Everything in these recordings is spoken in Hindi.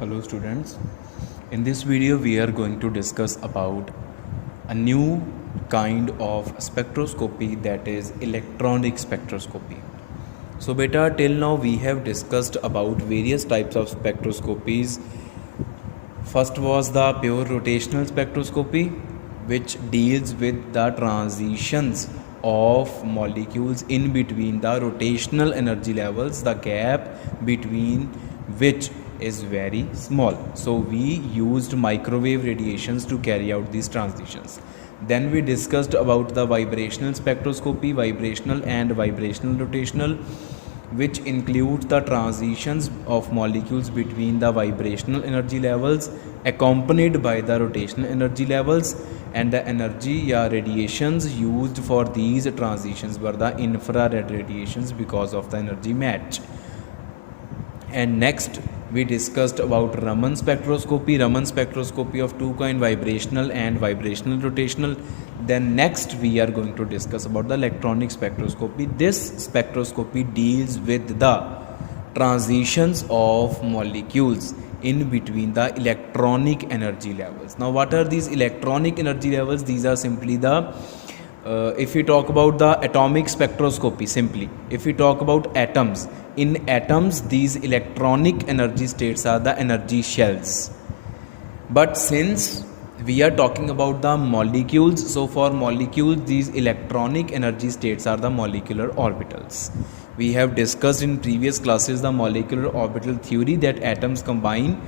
Hello students, in this video we are going to discuss about a new kind of spectroscopy, that is electronic spectroscopy. So beta, till now we have discussed about various types of spectroscopies. First was the pure rotational spectroscopy, which deals with the transitions of molecules in between the rotational energy levels, the gap between which is very small. So we used microwave radiations to carry out these transitions. Then we discussed about the vibrational spectroscopy, vibrational and vibrational rotational, which includes the transitions of molecules between the vibrational energy levels accompanied by the rotational energy levels, and the energy radiations used for these transitions were the infrared radiations because of the energy match. And next we discussed about Raman spectroscopy of two kind, vibrational and vibrational rotational. Then next we are going to discuss about the electronic spectroscopy. This spectroscopy deals with the transitions of molecules in between the electronic energy levels. Now what are these electronic energy levels? These are simply the if we talk about the atomic spectroscopy, simply if we talk about atoms, in atoms these electronic energy states are the energy shells. But since we are talking about the molecules, so for molecules these electronic energy states are the molecular orbitals. We have discussed in previous classes the molecular orbital theory, that atoms combine.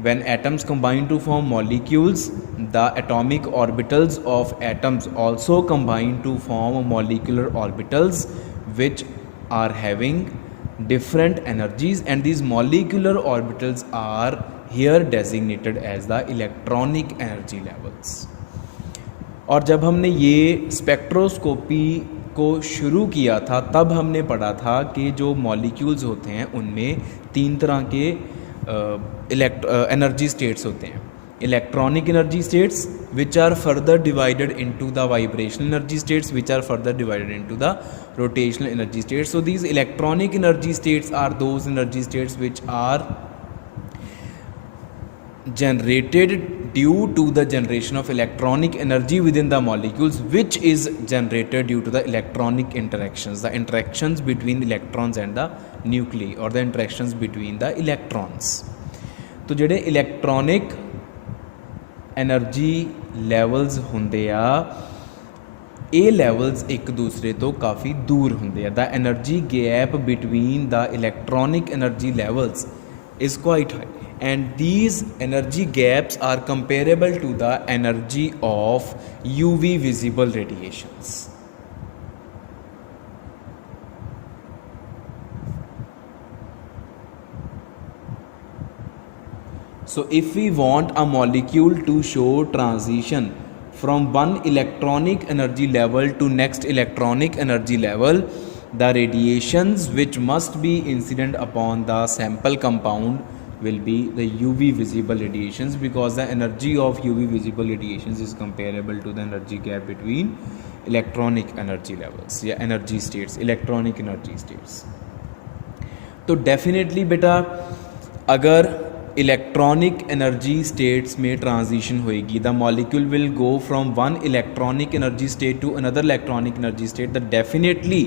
When atoms combine to form molecules, the atomic orbitals of atoms also combine to form molecular orbitals which are having different energies, and these molecular orbitals are here designated as the electronic energy levels. और जब हमने ये स्पेक्ट्रोस्कोपी को शुरू किया था तब हमने पढ़ा था कि जो मॉलिक्यूल्स होते हैं उनमें तीन तरह के एनर्जी स्टेट्स होते हैं. Electronic energy states which are further divided into the vibrational energy states which are further divided into the rotational energy states. So these electronic energy states are those energy states which are generated due to the generation of electronic energy within the molecules, which is generated due to the electronic interactions, the interactions between electrons and the nuclei, or the interactions between the electrons. तो ਜਿਹੜੇ electronic energy levels ਹੁੰਦੇ ਆ, ਇਹ levels ਇੱਕ ਦੂਸਰੇ ਤੋਂ ਕਾਫੀ ਦੂਰ ਹੁੰਦੇ ਆ. The energy gap between the electronic energy levels is quite high, and these energy gaps are comparable to the energy of UV visible radiations. So if we want a molecule to show transition from one electronic energy level to next electronic energy level, the radiations which must be incident upon the sample compound will be the UV visible radiations, because the energy of UV visible radiations is comparable to the energy gap between electronic energy levels, या energy states, electronic energy states. तो definitely बेटा अगर इलेक्ट्रॉनिक एनर्जी स्टेट्स में ट्रांजिशन होएगी, the molecule will go from one electronic energy state to another electronic energy state, the definitely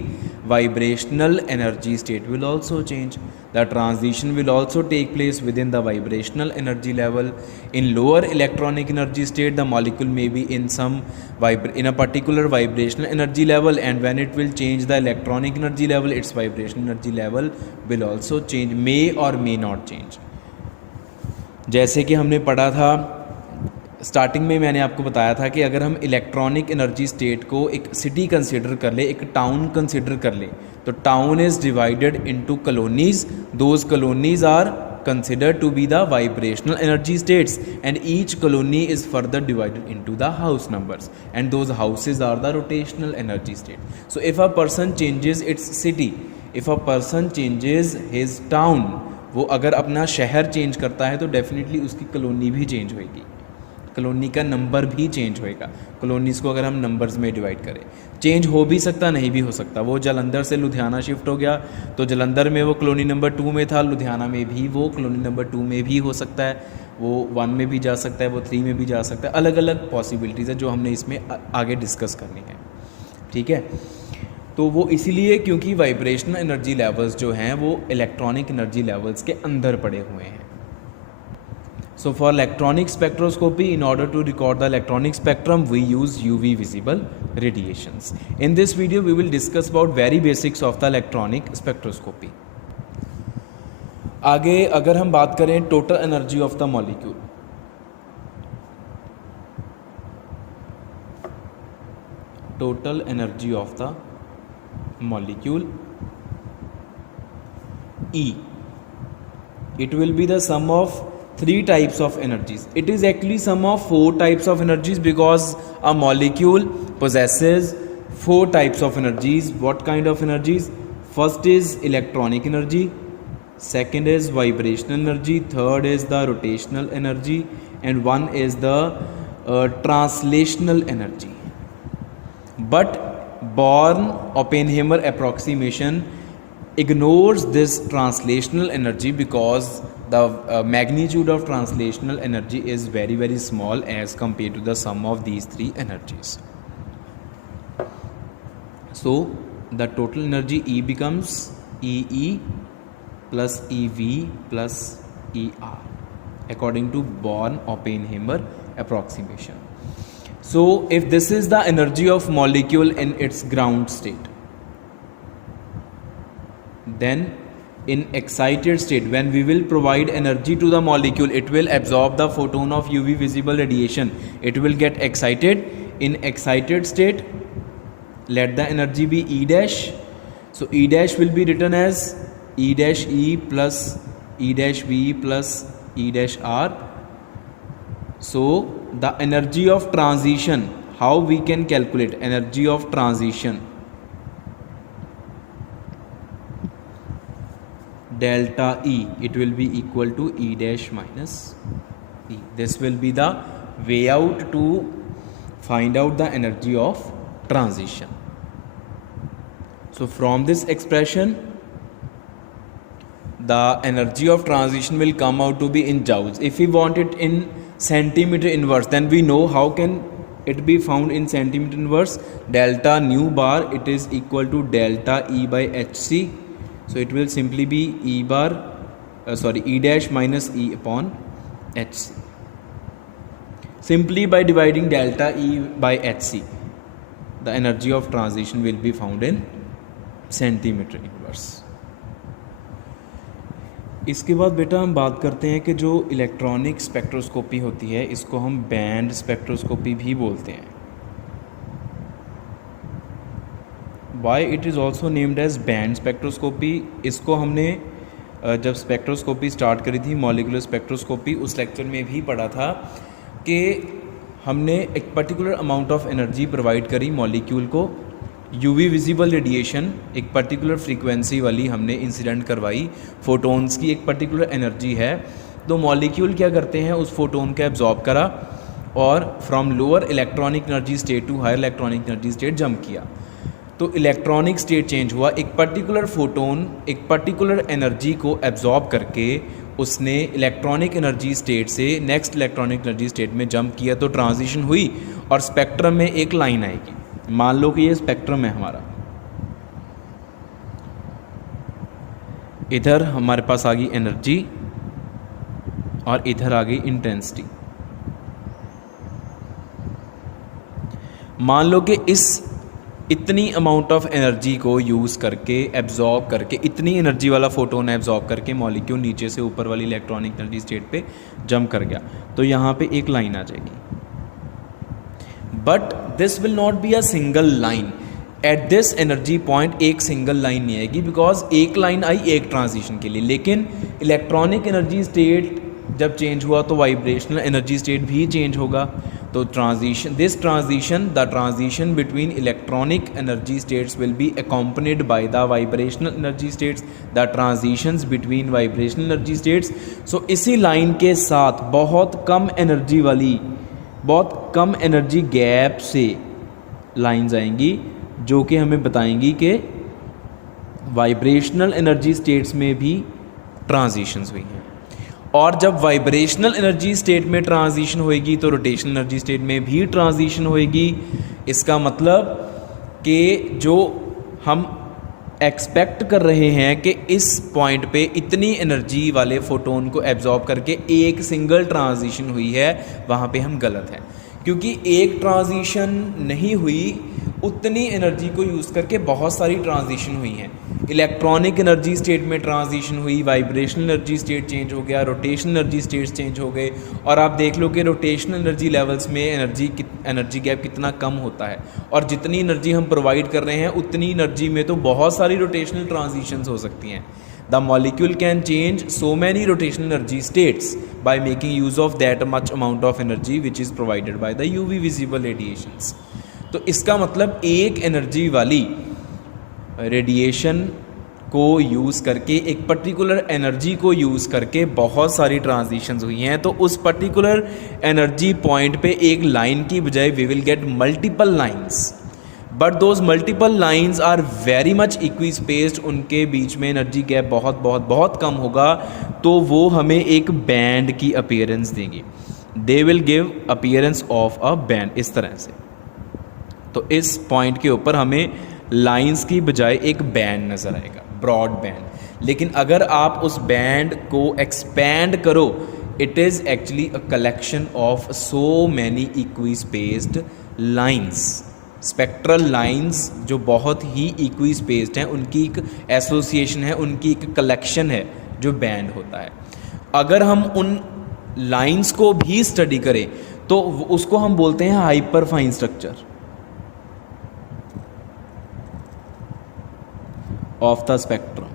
vibrational energy state will also change. The transition will also take place within the vibrational energy level. In lower electronic energy state, the molecule may be in in a particular vibrational energy level, and when it will change the electronic energy level, its vibrational energy level will also change, may or may not change. जैसे कि हमने पढ़ा था स्टार्टिंग में, मैंने आपको बताया था कि अगर हम इलेक्ट्रॉनिक एनर्जी स्टेट को एक सिटी कंसिडर कर ले, एक टाउन कंसिडर कर ले, तो town is divided into colonies. Those colonies are considered to be the vibrational energy states, and each colony is further divided into the house numbers, and those houses are the rotational energy state. So if a person changes its city, if a person changes his town, वो अगर अपना शहर चेंज करता है तो डेफिनेटली उसकी कॉलोनी भी चेंज होएगी. कॉलोनी का नंबर भी चेंज होएगा। कॉलोनीज़ को अगर हम नंबर्स में डिवाइड करें, चेंज हो भी सकता, नहीं भी हो सकता। वो जालंधर से लुधियाना शिफ्ट हो गया तो जालंधर में वो कॉलोनी नंबर 2 में था, लुधियाना में भी वो कॉलोनी नंबर 2 में भी हो सकता है, वो 1 में भी जा सकता है, वो 3 में भी जा सकता है। अलग अलग पॉसिबिलिटीज़ है जो हमने इसमें आगे डिस्कस करनी है, ठीक है। तो वो इसीलिए क्योंकि वाइब्रेशनल एनर्जी लेवल्स जो हैं वो इलेक्ट्रॉनिक एनर्जी लेवल्स के अंदर पड़े हुए हैं। So for electronic spectroscopy, in order to record the electronic spectrum, we use UV visible radiations. In this video, we will discuss about very basics of the electronic spectroscopy. आगे अगर हम बात करें total energy of the molecule, total energy of the molecule E, it will be the sum of 3 types of energies. It is actually sum of 4 types of energies because a molecule possesses 4 types of energies. What kind of energies? First is electronic energy, second is vibrational energy, third is the rotational energy, and one is the translational energy. But Born-Oppenheimer approximation ignores this translational energy because the magnitude of translational energy is very very small as compared to the sum of these 3 energies. So the total energy E becomes EE plus EV plus ER according to Born-Oppenheimer approximation. So if this is the energy of molecule in its ground state, then in excited state, when we will provide energy to the molecule, it will absorb the photon of UV visible radiation. It will get excited. In excited state, let the energy be E dash. So E dash will be written as E dash E plus E dash V plus E dash R. So the energy of transition, how we can calculate energy of transition? Delta E, it will be equal to E dash minus E. This will be the way out to find out the energy of transition. So from this expression, the energy of transition will come out to be in joules. If we want it in centimeter inverse, then we know how can it be found in centimeter inverse. Delta nu bar, it is equal to delta E by hc. So it will simply be E dash minus E upon hc. Simply by dividing delta E by hc, the energy of transition will be found in centimeter inverse. इसके बाद बेटा हम बात करते हैं कि जो इलेक्ट्रॉनिक स्पेक्ट्रोस्कोपी होती है इसको हम बैंड स्पेक्ट्रोस्कोपी भी बोलते हैं. Why it is also named as band spectroscopy. इसको हमने जब स्पेक्ट्रोस्कोपी स्टार्ट करी थी, मॉलिक्यूलर स्पेक्ट्रोस्कोपी, उस लेक्चर में भी पढ़ा था कि हमने एक particular amount of energy provide करी मॉलिक्यूल को. यूवी विजिबल रेडिएशन एक पर्टिकुलर फ्रीक्वेंसी वाली हमने इंसिडेंट करवाई. फोटोन्स की एक पर्टिकुलर एनर्जी है, तो मॉलिक्यूल क्या करते हैं, उस फोटोन को एब्जॉर्ब करा और from lower electronic energy state to higher electronic energy state jump किया. तो इलेक्ट्रॉनिक स्टेट चेंज हुआ. एक पर्टिकुलर फोटोन एक पर्टिकुलर एनर्जी को एब्जॉर्ब करके उसने इलेक्ट्रॉनिक एनर्जी स्टेट से नेक्स्ट इलेक्ट्रॉनिक एनर्जी स्टेट में जंप किया, तो ट्रांजिशन हुई और स्पेक्ट्रम में एक लाइन आएगी. मान लो कि ये स्पेक्ट्रम है हमारा, इधर हमारे पास आ गई एनर्जी और इधर आ गई इंटेंसिटी. मान लो कि इतनी अमाउंट ऑफ एनर्जी को यूज़ करके एब्जॉर्ब करके, इतनी एनर्जी वाला फोटोन एब्जॉर्ब करके मॉलिक्यूल नीचे से ऊपर वाली इलेक्ट्रॉनिक एनर्जी स्टेट पे जंप कर गया, तो यहाँ पे एक लाइन आ जाएगी. But this will not be a single line. At this energy point एक सिंगल लाइन नहीं आएगी, बिकॉज एक लाइन आई एक ट्रांजिशन के लिए. लेकिन इलेक्ट्रॉनिक एनर्जी स्टेट जब चेंज हुआ तो वाइब्रेशनल एनर्जी स्टेट भी चेंज होगा. तो the transition between electronic energy states will be accompanied by the vibrational energy states, the transitions between vibrational energy states. So इसी लाइन के साथ बहुत कम एनर्जी वाली बहुत कम एनर्जी गैप से लाइंस आएंगी जो कि हमें बताएंगी कि वाइब्रेशनल एनर्जी स्टेट्स में भी ट्रांजिशंस हुई हैं। और जब वाइब्रेशनल एनर्जी स्टेट में ट्रांजिशन होएगी तो रोटेशनल एनर्जी स्टेट में भी ट्रांजिशन होएगी। इसका मतलब कि जो हम एक्सपेक्ट कर रहे हैं कि इस पॉइंट पे इतनी एनर्जी वाले फोटोन को एब्जॉर्ब करके एक सिंगल ट्रांजिशन हुई है, वहाँ पे हम गलत हैं, क्योंकि एक ट्रांजिशन नहीं हुई, उतनी एनर्जी को यूज़ करके बहुत सारी ट्रांजिशन हुई हैं। इलेक्ट्रॉनिक एनर्जी स्टेट में ट्रांजिशन हुई, वाइब्रेशनल एनर्जी स्टेट चेंज हो गया, रोटेशनल एनर्जी स्टेट्स चेंज हो गए। और आप देख लो कि रोटेशनल एनर्जी लेवल्स में एनर्जी गैप कितना कम होता है, और जितनी एनर्जी हम प्रोवाइड कर रहे हैं उतनी एनर्जी में तो बहुत सारी रोटेशनल ट्रांजिशंस हो सकती हैं। The molecule can change so many rotational energy states by making use of that much amount of energy which is provided by the UV visible radiations. तो इसका मतलब एक एनर्जी वाली रेडिएशन को यूज़ करके, एक पर्टिकुलर एनर्जी को यूज़ करके बहुत सारी ट्रांजिशंस हुई हैं। तो उस पर्टिकुलर एनर्जी पॉइंट पे एक लाइन की बजाय we will get multiple lines, but those multiple lines are very much equispaced. उनके बीच में एनर्जी गैप बहुत बहुत बहुत कम होगा, तो वो हमें एक बैंड की अपीयरेंस देंगी। They will give appearance of a band, इस तरह से। तो इस पॉइंट के ऊपर हमें लाइंस की बजाय एक बैंड नज़र आएगा, ब्रॉड बैंड। लेकिन अगर आप उस बैंड को एक्सपैंड करो, it is actually a collection of so many equi spaced lines. Spectral lines जो बहुत ही इक्वी स्पेस्ड हैं, उनकी एक एसोसिएशन है, उनकी एक कलेक्शन है जो बैंड होता है। अगर हम उन लाइंस को भी स्टडी करें तो उसको हम बोलते हैं hyper fine structure of the spectrum.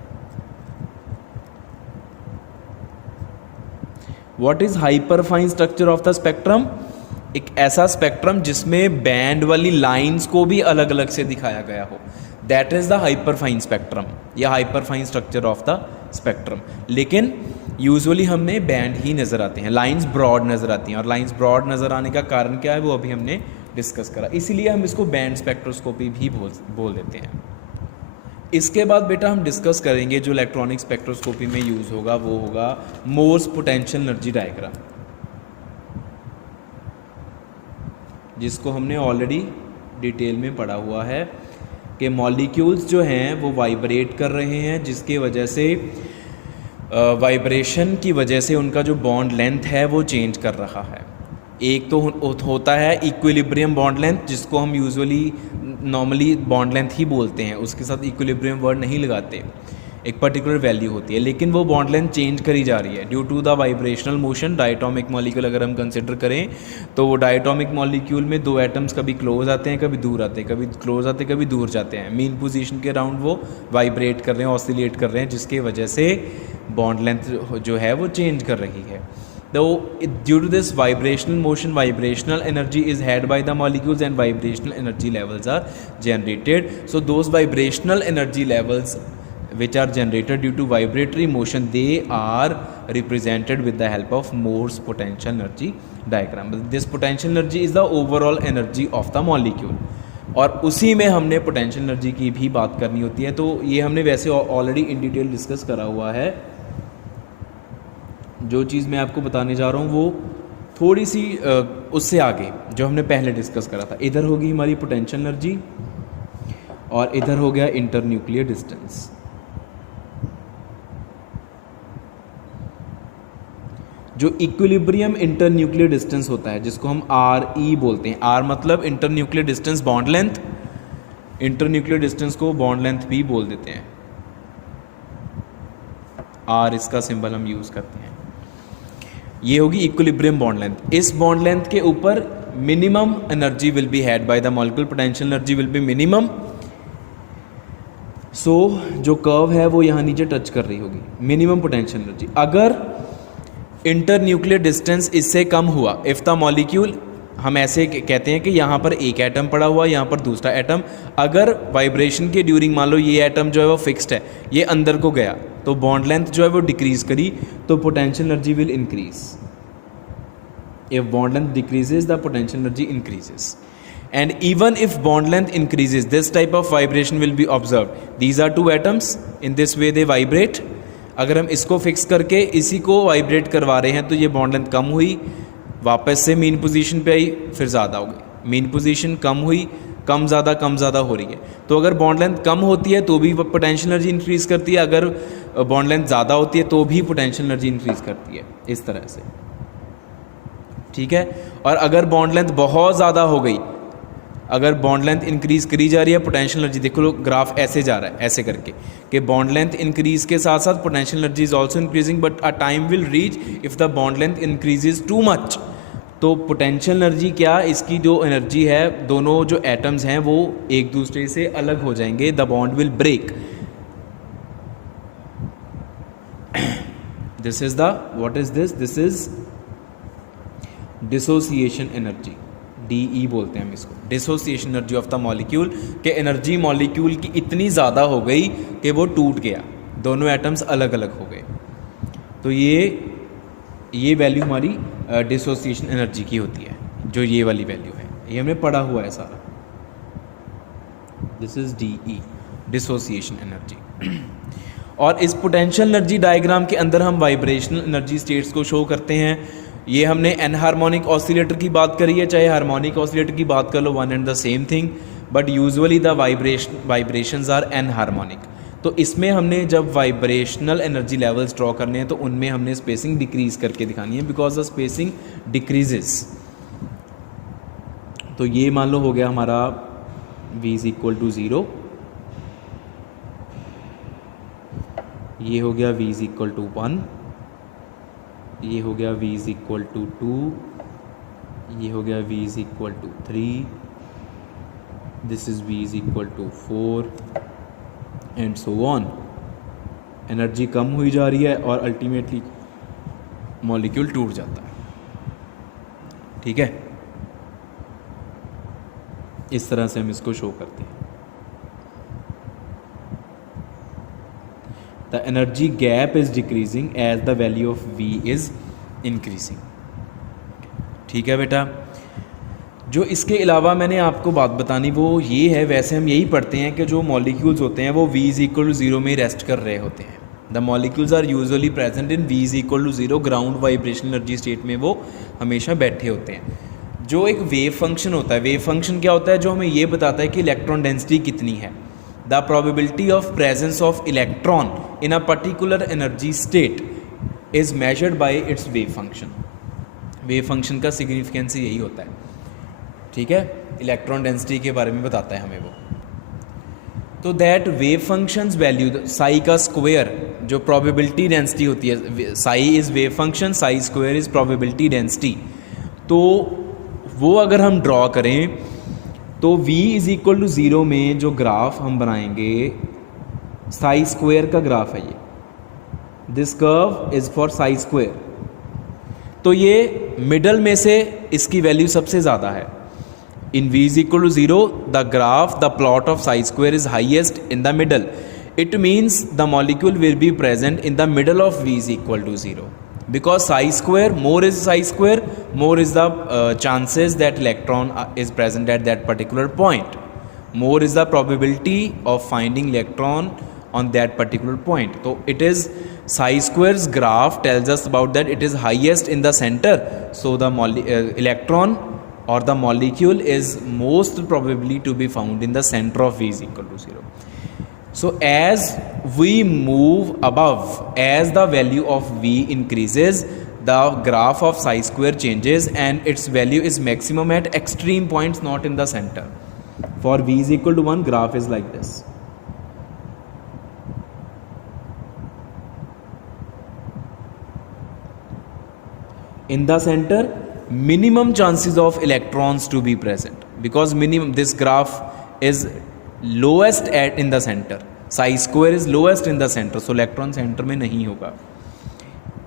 What is hyper fine structure of the spectrum? एक ऐसा स्पेक्ट्रम जिसमें बैंड वाली लाइंस को भी अलग अलग से दिखाया गया हो, that is the hyperfine spectrum या hyperfine structure of the spectrum. लेकिन यूजुअली हमें बैंड ही नज़र आते हैं, लाइंस ब्रॉड नज़र आती हैं। और लाइंस ब्रॉड नज़र आने का कारण क्या है वो अभी हमने डिस्कस करा, इसीलिए हम इसको बैंड स्पेक्ट्रोस्कोपी भी बोल देते हैं। इसके बाद बेटा हम डिस्कस करेंगे जो इलेक्ट्रॉनिक स्पेक्ट्रोस्कोपी में यूज़ होगा, वो होगा मोर्स पोटेंशियल एनर्जी डायग्राम, जिसको हमने ऑलरेडी डिटेल में पढ़ा हुआ है कि मॉलिक्यूल्स जो हैं वो वाइब्रेट कर रहे हैं, जिसके वजह से वाइब्रेशन की वजह से उनका जो बॉन्ड लेंथ है वो चेंज कर रहा है। एक तो होता है इक्विलिब्रियम बॉन्ड लेंथ, जिसको हम यूजुअली नॉर्मली बॉन्ड लेंथ ही बोलते हैं, उसके साथ इक्विलिब्रियम वर्ड नहीं लगाते। एक पर्टिकुलर वैल्यू होती है, लेकिन वो बॉन्ड लेंथ चेंज करी जा रही है due to the vibrational motion. Diatomic molecule अगर हम कंसिडर करें तो वो डायटोमिक मॉलिक्यूल में दो एटम्स कभी क्लोज आते हैं, कभी दूर आते हैं, कभी क्लोज आते हैं, कभी दूर जाते हैं। मीन पोजीशन के अराउंड वो वाइब्रेट कर रहे हैं, ऑसिलेट कर रहे हैं, जिसके वजह से बॉन्ड लेंथ जो है वो चेंज कर रही है। तो due to this vibrational motion, vibrational energy is had by the molecules and vibrational energy levels are generated. So those vibrational energy levels which are generated due to vibratory motion, they are represented with the help of Morse potential energy diagram. This potential energy is the overall energy of the molecule, और उसी में हमने पोटेंशियल एनर्जी की भी बात करनी होती है। तो ये हमने वैसे ऑलरेडी इन डिटेल डिस्कस करा हुआ है। जो चीज़ मैं आपको बताने जा रहा हूँ वो थोड़ी सी उससे आगे जो हमने पहले डिस्कस करा था। इधर होगी हमारी पोटेंशियल एनर्जी और इधर हो गया इंटर न्यूक्लियर डिस्टेंस। जो इक्विलिब्रियम इंटर न्यूक्लियर डिस्टेंस होता है, जिसको हम RE बोलते हैं, R मतलब inter nuclear distance bond length, inter nuclear distance को बॉन्ड लेंथ भी बोल देते हैं। R इसका सिंबल हम यूज़ करते हैं। ये होगी इक्विलिब्रियम बॉन्ड लेंथ। इस बॉन्ड लेंथ के ऊपर minimum energy will be had by the molecule, potential energy will be minimum. So जो कर्व है वो यहाँ नीचे टच कर रही होगी, मिनिमम पोटेंशियल एनर्जी। अगर इंटर न्यूक्लियर डिस्टेंस इससे कम हुआ, इफ़ द मॉलिक्यूल, हम ऐसे कहते हैं कि यहाँ पर एक एटम पड़ा हुआ, यहाँ पर दूसरा एटम, अगर वाइब्रेशन के ड्यूरिंग मान लो ये एटम जो है वो फिक्स्ड है, ये अंदर को गया तो बॉन्ड लेंथ जो है वो डिक्रीज़ करी, तो potential energy will increase. If bond length decreases, the potential energy increases. And even if bond length increases, this type of vibration will be observed. These are two atoms. In this way they vibrate. अगर हम इसको फिक्स करके इसी को वाइब्रेट करवा रहे हैं तो ये बॉन्ड लेंथ कम हुई, वापस से मीन पोजीशन पे आई, फिर ज़्यादा हो गई, मीन पोजीशन कम हुई, कम ज़्यादा हो रही है. तो अगर बॉन्ड लेंथ कम होती है तो भी पोटेंशियल एनर्जी इंक्रीज़ करती है, अगर बॉन्ड लेंथ ज़्यादा होती है तो भी पोटेंशियल एनर्जी इंक्रीज़ करती है, इस तरह से. ठीक है. और अगर बॉन्ड लेंथ बहुत ज़्यादा हो गई, अगर बॉन्ड लेंथ इंक्रीज करी जा रही है, पोटेंशियल एनर्जी देखो लो ग्राफ ऐसे जा रहा है, ऐसे करके कि बॉन्ड लेंथ इंक्रीज के साथ साथ potential energy is also increasing, but a time will reach if the bond length increases too much. तो पोटेंशियल एनर्जी क्या, इसकी जो एनर्जी है, दोनों जो एटम्स हैं वो एक दूसरे से अलग हो जाएंगे, the bond will break. This is the what is this is dissociation energy, DE बोलते हैं हम इसको, dissociation energy of the molecule. के एनर्जी मॉलिक्यूल की इतनी ज़्यादा हो गई कि वो टूट गया, दोनों एटम्स अलग अलग हो गए. तो ये वैल्यू हमारी डिसोसिएशन एनर्जी की होती है, जो ये वाली वैल्यू है, ये हमने पढ़ा हुआ है सारा. This is DE, dissociation energy. और इस पोटेंशियल एनर्जी डायग्राम के अंदर हम वाइब्रेशनल एनर्जी स्टेट्स को शो करते हैं. ये हमने एनहार्मोनिक ऑसिलेटर की बात करी है, चाहे हार्मोनिक ऑसिलेटर की बात कर लो, one and the same thing, but usually the vibrations are anharmonic. तो इसमें हमने जब वाइब्रेशनल एनर्जी लेवल्स ड्रॉ करने हैं तो उनमें हमने स्पेसिंग डिक्रीज करके दिखानी है, बिकॉज द स्पेसिंग डिक्रीजेस. तो ये मान लो हो गया हमारा V इज इक्वल टू 0, ये हो गया V इज इक्वल टू 1, ये हो गया V इज इक्वल टू 2, ये हो गया V is equal to 3, this is V is equal to 4 and so on. Energy कम हुई जा रही है और अल्टीमेटली मॉलिक्यूल टूट जाता है. ठीक है, इस तरह से हम इसको शो करते हैं. The energy gap is decreasing as the value of V is increasing. ठीक है बेटा. जो इसके अलावा मैंने आपको बात बतानी वो ये है, वैसे हम यही पढ़ते हैं कि जो मॉलिक्यूल्स होते हैं वो V इज इक्वल टू 0 में रेस्ट कर रहे होते हैं. The molecules are usually present in V is equal to 0, ground vibrational energy state में वो हमेशा बैठे होते हैं. जो एक वेव फंक्शन होता है, वेव फंक्शन क्या होता है, जो हमें ये बताता है कि इलेक्ट्रॉन डेंसिटी कितनी है. The probability of presence of electron in a particular energy state is measured by its wave function. Wave function का significance यही होता है. ठीक है, इलेक्ट्रॉन डेंसिटी के बारे में बताता है हमें वो. तो that wave functions value Sai का स्क्वायर, जो प्रोबेबिलिटी डेंसिटी होती है, Sai is wave function, Sai square is probability density. तो वो अगर हम ड्रॉ करें तो V इज़ इक्वल टू 0 में जो ग्राफ हम बनाएंगे, साई स्क्वायर का ग्राफ है ये, this curve is for Sai square. तो ये मिडल में से इसकी वैल्यू सबसे ज़्यादा है. In V is equal to 0 the graph, the plot of psi square is highest in the middle. It means the molecule will be present in the middle of V is equal to 0. Because psi square, more is psi square, more is the chances that electron is present at that particular point. More is the probability of finding electron on that particular point. So it is psi square's graph tells us about that it is highest in the center. So the electron or the molecule is most probably to be found in the center of V is equal to 0. So as we move above, as the value of V increases, the graph of psi square changes and its value is maximum at extreme points, not in the center. For V is equal to 1, graph is like this. In the center, minimum chances of electrons to be present, because minimum, this graph is lowest at in the center. Psi square is lowest in the center, so electron center में नहीं होगा.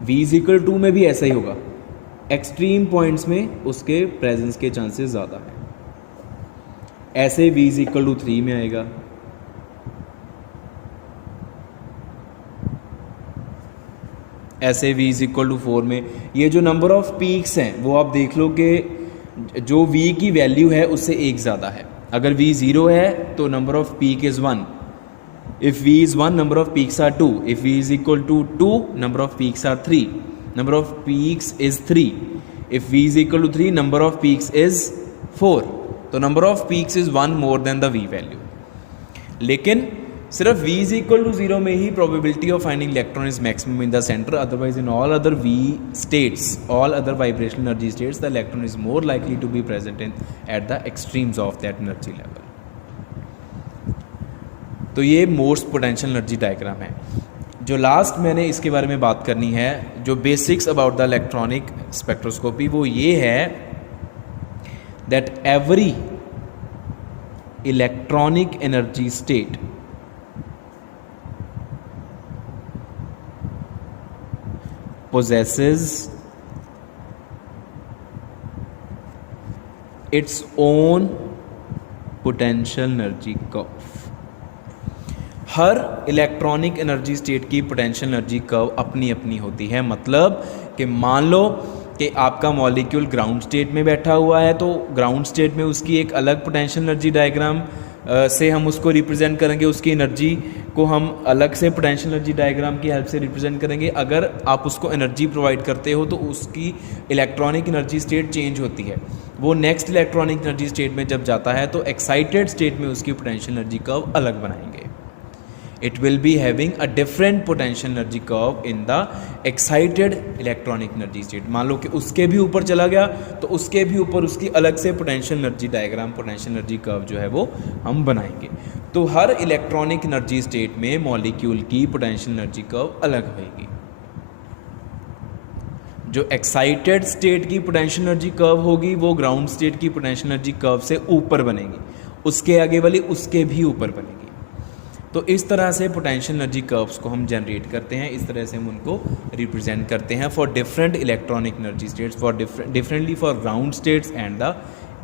V is equal to में भी ऐसा ही होगा, एक्सट्रीम पॉइंट्स में उसके प्रेजेंस के चांसेस ज़्यादा है. ऐसे V is equal to 3 में आएगा, ऐसे v इज इक्वल टू 4 में ये जो नंबर ऑफ पीक्स हैं वो आप देख लो कि जो v की वैल्यू है उससे एक ज़्यादा है। अगर v 0 है तो number off peak is 1, if v is 1 number of peaks are 2, if v is equal to 2 number of peaks are 3, number of peaks is 3, if v is equal to 3 number of peaks is 4, तो number of peaks is 1 more than the v value। लेकिन सिर्फ v is equal to 0 में ही probability of finding electron is maximum in the center, otherwise in all other v states, all other vibrational energy states, the electron is more likely to be present at the extremes of that energy level। तो ये मोस्ट पोटेंशियल एनर्जी डायग्राम है। जो लास्ट मैंने इसके बारे में बात करनी है, जो basics about the electronic spectroscopy, वो ये है that every electronic energy state possesses its own potential energy curve। Her electronic energy state की पोटेंशियल एनर्जी कर्व अपनी अपनी होती है। मतलब कि मान लो कि आपका मॉलिक्यूल ग्राउंड स्टेट में बैठा हुआ है, तो ग्राउंड स्टेट में उसकी एक अलग पोटेंशियल एनर्जी डायग्राम से हम उसको रिप्रेजेंट करेंगे, उसकी एनर्जी को हम अलग से पोटेंशियल एनर्जी डायग्राम की हेल्प से रिप्रेजेंट करेंगे। अगर आप उसको एनर्जी प्रोवाइड करते हो तो उसकी इलेक्ट्रॉनिक एनर्जी स्टेट चेंज होती है। वो नेक्स्ट इलेक्ट्रॉनिक एनर्जी स्टेट में जब जाता है तो एक्साइटेड स्टेट में उसकी पोटेंशियल एनर्जी कर्व अलग बनाएंगे। it will be having a different potential energy curve in the excited electronic energy state। मान लो कि उसके भी ऊपर चला गया तो उसके भी ऊपर उसकी अलग से potential energy diagram, potential energy curve जो है वो हम बनाएंगे। तो हर इलेक्ट्रॉनिक एनर्जी स्टेट में मॉलिक्यूल की पोटेंशियल एनर्जी कर्व अलग होगी। जो एक्साइटेड स्टेट की पोटेंशियल एनर्जी कर्व होगी वो ग्राउंड स्टेट की पोटेंशियल एनर्जी कर्व से ऊपर बनेगी, उसके आगे वाली उसके भी ऊपर बनेगी। तो इस तरह से पोटेंशियल एनर्जी कर्व्स को हम जनरेट करते हैं, इस तरह से हम उनको रिप्रेजेंट करते हैं for different electronic energy states, for differently for ground states and the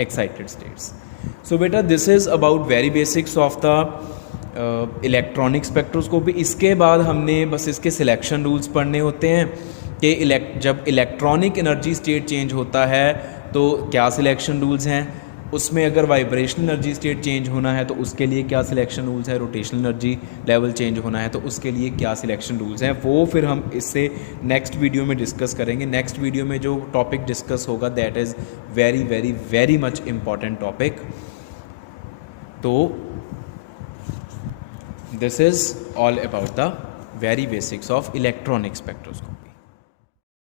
excited states. So बेटा this is about very basics of the electronic spectroscopy. इसके बाद हमने बस इसके सिलेक्शन रूल्स पढ़ने होते हैं कि जब इलेक्ट्रॉनिक एनर्जी स्टेट चेंज होता है तो क्या सिलेक्शन रूल्स हैं, उसमें अगर वाइब्रेशनल एनर्जी स्टेट चेंज होना है तो उसके लिए क्या सिलेक्शन रूल्स है, रोटेशनल एनर्जी लेवल चेंज होना है तो उसके लिए क्या सिलेक्शन रूल्स हैं, वो फिर हम इससे नेक्स्ट वीडियो में डिस्कस करेंगे। नेक्स्ट वीडियो में जो टॉपिक डिस्कस होगा that is very very very much important topic. तो this is all about the very basics of electronic spectroscopy.